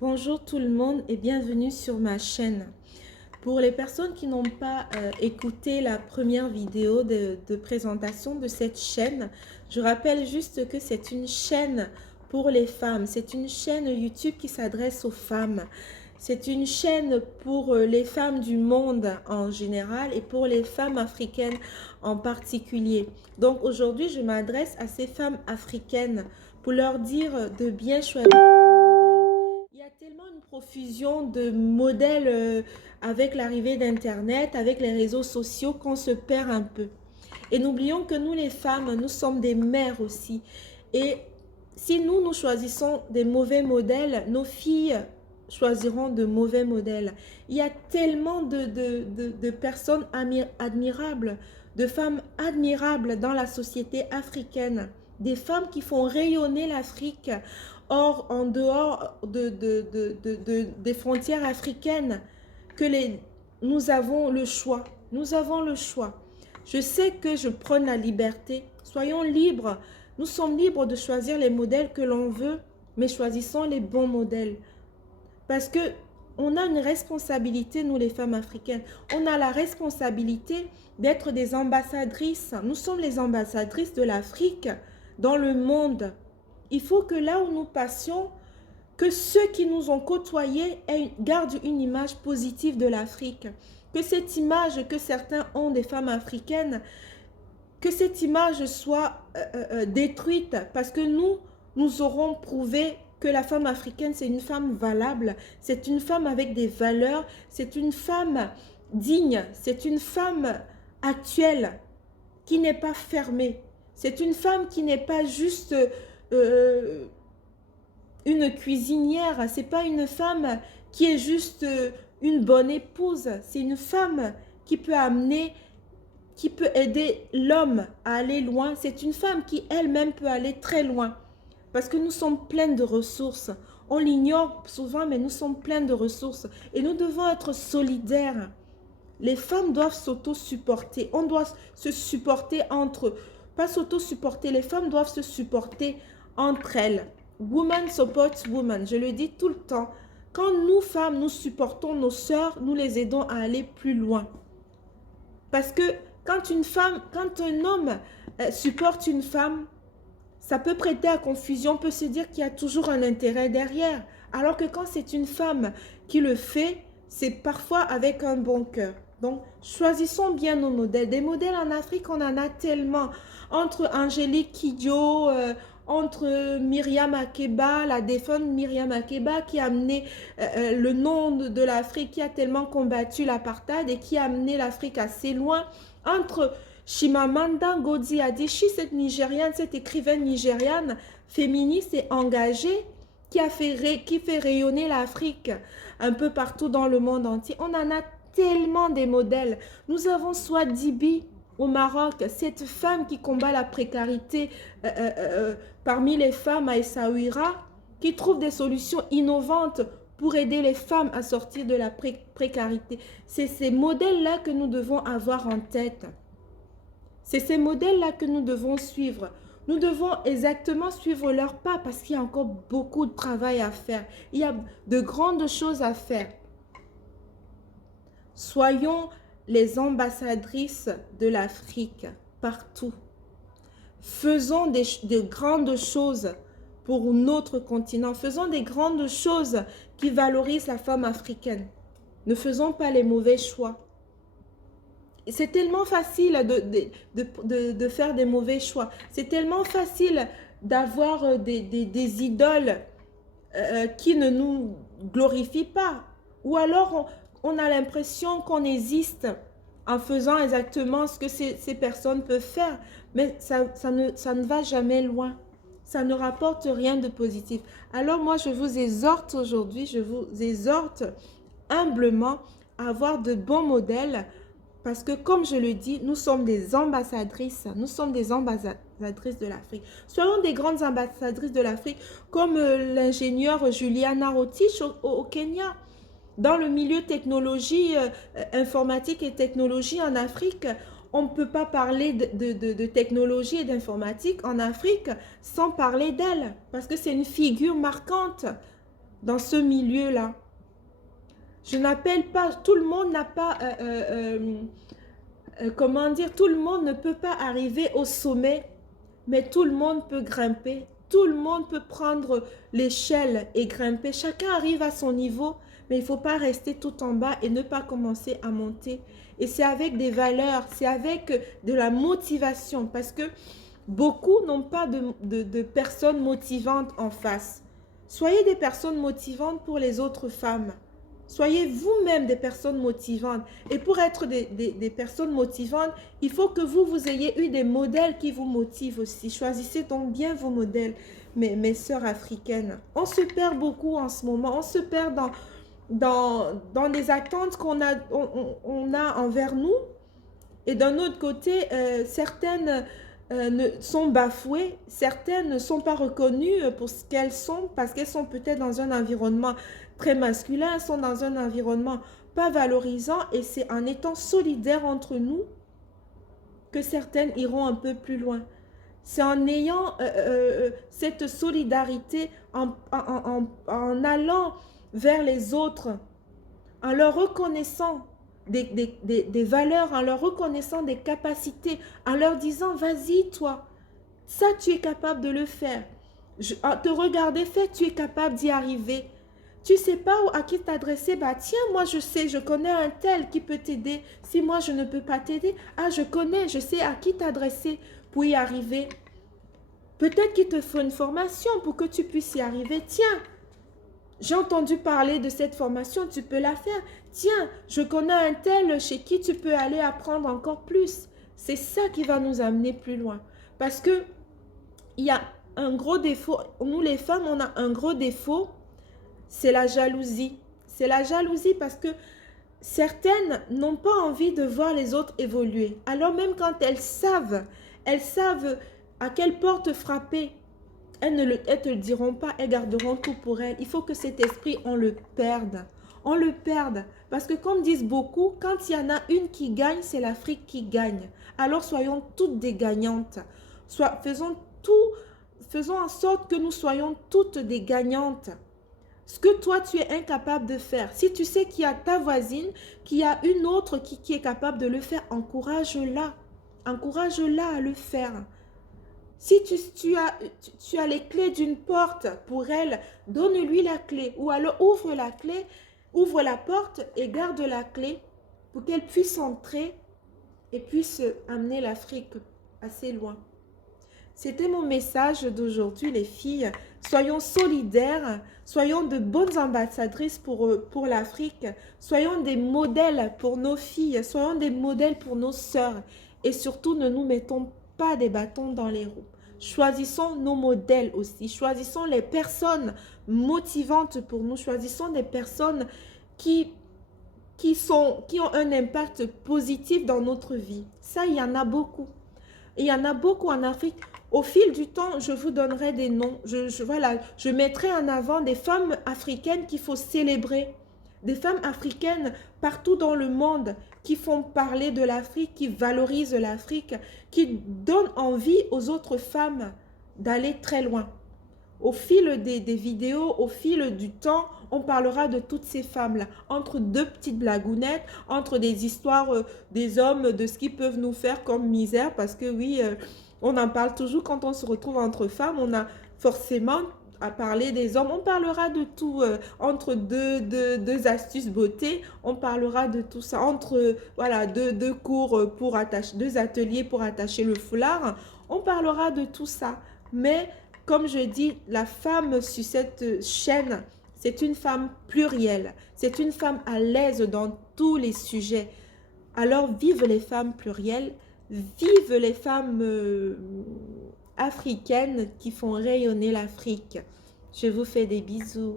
Bonjour tout le monde et bienvenue sur ma chaîne. Pour les personnes qui n'ont pas écouté la première vidéo de présentation de cette chaîne, je rappelle juste que c'est une chaîne pour les femmes. C'est une chaîne YouTube qui s'adresse aux femmes. C'est une chaîne pour les femmes du monde en général et pour les femmes africaines en particulier. Donc aujourd'hui, je m'adresse à ces femmes africaines pour leur dire de bien choisir. Il y a tellement une profusion de modèles avec l'arrivée d'Internet, avec les réseaux sociaux qu'on se perd un peu. Et n'oublions que nous les femmes, nous sommes des mères aussi. Et si nous choisissons des mauvais modèles, nos filles choisiront de mauvais modèles. Il y a tellement de personnes admirables, de femmes admirables dans la société africaine. Des femmes qui font rayonner l'Afrique en dehors des frontières africaines, nous avons le choix. Nous avons le choix. Je sais que je prône la liberté. Soyons libres. Nous sommes libres de choisir les modèles que l'on veut, mais choisissons les bons modèles. Parce que on a une responsabilité, nous les femmes africaines. On a la responsabilité d'être des ambassadrices. Nous sommes les ambassadrices de l'Afrique dans le monde. Il faut que là où nous passions, que ceux qui nous ont côtoyés gardent une image positive de l'Afrique. Que cette image que certains ont des femmes africaines, que cette image soit détruite parce que nous aurons prouvé que la femme africaine, c'est une femme valable, c'est une femme avec des valeurs, c'est une femme digne, c'est une femme actuelle qui n'est pas fermée. C'est une femme qui n'est pas juste une cuisinière, c'est pas une femme qui est juste une bonne épouse, c'est une femme qui peut aider l'homme à aller loin, c'est une femme qui elle-même peut aller très loin. Parce que nous sommes pleines de ressources. On l'ignore souvent, mais nous sommes pleines de ressources. Et nous devons être solidaires. Les femmes doivent s'auto-supporter. On doit se supporter entre eux. Pas s'auto-supporter, les femmes doivent se supporter entre elles. Woman supports woman, je le dis tout le temps. Quand nous, femmes, nous supportons nos sœurs, nous les aidons à aller plus loin. Parce que quand un homme supporte une femme, ça peut prêter à confusion, on peut se dire qu'il y a toujours un intérêt derrière. Alors que quand c'est une femme qui le fait, c'est parfois avec un bon cœur. Donc, choisissons bien nos modèles. Des modèles en Afrique, on en a tellement. Entre Angélique Kidjo, entre Myriam Makeba, la défunte Myriam Makeba qui a amené le nom de l'Afrique, qui a tellement combattu l'apartheid et qui a amené l'Afrique assez loin. Entre Chimamanda Ngozi Adichie, cette Nigériane, cette écrivaine nigériane, féministe et engagée, qui fait rayonner l'Afrique un peu partout dans le monde entier. On en a tellement des modèles. Nous avons Swadibi au Maroc, cette femme qui combat la précarité parmi les femmes à Essaouira, qui trouve des solutions innovantes pour aider les femmes à sortir de la précarité. C'est ces modèles-là que nous devons avoir en tête. C'est ces modèles-là que nous devons suivre. Nous devons exactement suivre leurs pas parce qu'il y a encore beaucoup de travail à faire. Il y a de grandes choses à faire. Soyons les ambassadrices de l'Afrique partout. Faisons de grandes choses pour notre continent. Faisons des grandes choses qui valorisent la femme africaine. Ne faisons pas les mauvais choix. C'est tellement facile de faire des mauvais choix. C'est tellement facile d'avoir des idoles qui ne nous glorifient pas. Ou alors, on a l'impression qu'on existe en faisant exactement ce que ces personnes peuvent faire. Mais ça ne va jamais loin. Ça ne rapporte rien de positif. Alors moi, je vous exhorte aujourd'hui, je vous exhorte humblement à avoir de bons modèles. Parce que comme je le dis, nous sommes des ambassadrices. Nous sommes des ambassadrices de l'Afrique. Soyons des grandes ambassadrices de l'Afrique comme l'ingénieure Juliana Rotich au Kenya. Dans le milieu technologie, informatique et technologie en Afrique, on ne peut pas parler de technologie et d'informatique en Afrique sans parler d'elle. Parce que c'est une figure marquante dans ce milieu-là. Je n'appelle pas, tout le monde n'a pas, comment dire, tout le monde ne peut pas arriver au sommet, mais tout le monde peut grimper. Tout le monde peut prendre l'échelle et grimper. Chacun arrive à son niveau, mais il ne faut pas rester tout en bas et ne pas commencer à monter. Et c'est avec des valeurs, c'est avec de la motivation, parce que beaucoup n'ont pas de personnes motivantes en face. Soyez des personnes motivantes pour les autres femmes. Soyez vous-même des personnes motivantes. Et pour être des personnes motivantes, il faut que vous ayez eu des modèles qui vous motivent aussi. Choisissez donc bien vos modèles, mes sœurs africaines. On se perd beaucoup en ce moment. On se perd dans les attentes qu'on a, on a envers nous. Et d'un autre côté, certaines sont bafouées, certaines ne sont pas reconnues pour ce qu'elles sont, parce qu'elles sont peut-être dans un environnement très masculin, elles sont dans un environnement pas valorisant, et c'est en étant solidaires entre nous que certaines iront un peu plus loin. C'est en ayant cette solidarité, en allant vers les autres, en leur reconnaissant des valeurs, en leur reconnaissant des capacités, en leur disant, vas-y toi, ça tu es capable de le faire. Te regarder faire, tu es capable d'y arriver. Tu sais pas à qui t'adresser, bah tiens, moi je sais, je connais un tel qui peut t'aider. Si moi je ne peux pas t'aider, ah je connais, je sais à qui t'adresser pour y arriver. Peut-être qu'il te faut une formation pour que tu puisses y arriver. Tiens, j'ai entendu parler de cette formation, tu peux la faire. Tiens, je connais un tel chez qui tu peux aller apprendre encore plus. C'est ça qui va nous amener plus loin. Parce que il y a un gros défaut. Nous les femmes, on a un gros défaut. C'est la jalousie. C'est la jalousie parce que certaines n'ont pas envie de voir les autres évoluer. Alors même quand elles savent à quelle porte frapper, elles ne te le diront pas, elles garderont tout pour elles. Il faut que cet esprit, on le perde. On le perde. Parce que comme disent beaucoup, quand il y en a une qui gagne, c'est l'Afrique qui gagne. Alors soyons toutes des gagnantes. Faisons en sorte que nous soyons toutes des gagnantes. Ce que toi, tu es incapable de faire. Si tu sais qu'il y a ta voisine, qu'il y a une autre qui est capable de le faire, encourage-la. Encourage-la à le faire. Si tu as les clés d'une porte pour elle, donne-lui la clé. Ou alors ouvre la clé, ouvre la porte et garde la clé pour qu'elle puisse entrer et puisse amener l'Afrique assez loin. C'était mon message d'aujourd'hui, les filles. Soyons solidaires, soyons de bonnes ambassadrices pour l'Afrique. Soyons des modèles pour nos filles, soyons des modèles pour nos sœurs. Et surtout, ne nous mettons pas des bâtons dans les roues. Choisissons nos modèles aussi. Choisissons les personnes motivantes pour nous. Choisissons des personnes qui ont un impact positif dans notre vie. Ça, il y en a beaucoup. Et il y en a beaucoup en Afrique. Au fil du temps, je vous donnerai des noms. Je mettrai en avant des femmes africaines qu'il faut célébrer. Des femmes africaines partout dans le monde qui font parler de l'Afrique, qui valorisent l'Afrique, qui donnent envie aux autres femmes d'aller très loin. Au fil des vidéos, au fil du temps, on parlera de toutes ces femmes-là. Entre deux petites blagounettes, entre des histoires des hommes, de ce qu'ils peuvent nous faire comme misère. Parce que oui, on en parle toujours quand on se retrouve entre femmes. On a forcément à parler des hommes. On parlera de tout. Entre deux astuces beauté, on parlera de tout ça. Entre voilà, deux cours pour attacher, deux ateliers pour attacher le foulard, on parlera de tout ça. Mais comme je dis, la femme sur cette chaîne, c'est une femme plurielle. C'est une femme à l'aise dans tous les sujets. Alors, vive les femmes plurielles, vive les femmes africaines qui font rayonner l'Afrique. Je vous fais des bisous.